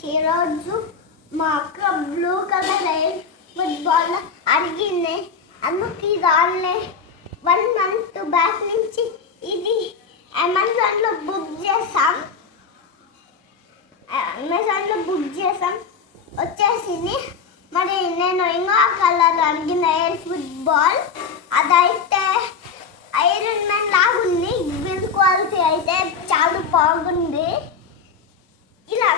Friends, ఈరోజు మా అక్క బ్లూ కలర్ ఎయిర్ ఫుట్బాల్ అడిగింది. అందుకు ఇది ఆన్లైన్ 1 month బ్యాక్ నుంచి ఇది అమెజాన్లో బుక్ చేసాం. వచ్చేసింది. మరి నేను ఇంకో కలర్ అడిగిన ఎయిర్ ఫుట్బాల్, అదైతే ఐరన్ మ్యాన్ లాగుంది. బిల్డ్ క్వాలిటీ అయితే చాలా బాగుంది. ఇలా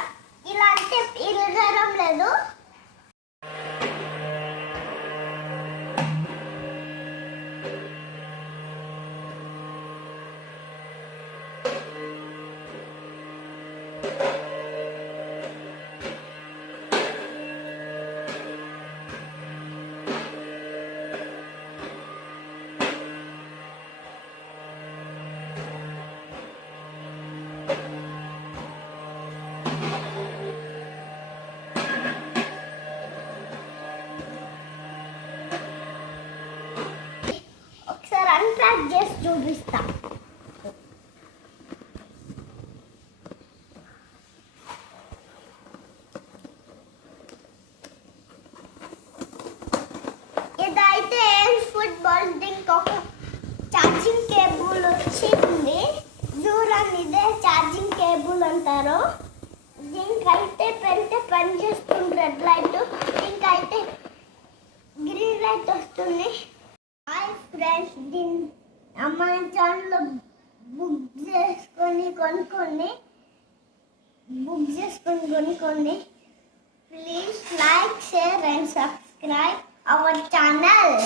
అంటే ఇరగడం లేదు. ఒకసారి అన్ప్యాక్ చేసి చూపిస్తా. ఇదైతే ఫుట్బాల్, దీనికి ఒక ఛార్జింగ్ కేబుల్ వచ్చింది. దూరాన్ని ఇదే ఛార్జింగ్ కేబుల్ అంటారు. దీనికైతే పెడితే పని చేస్తుంది రెడ్ లైట్, దీనికైతే గ్రీన్ లైట్ వస్తుంది. హాయ్ ఫ్రెండ్స్, దీన్ని అమెజాన్లో బుక్ చేసుకొని కొనుక్కోండి. Please like, share and subscribe our channel.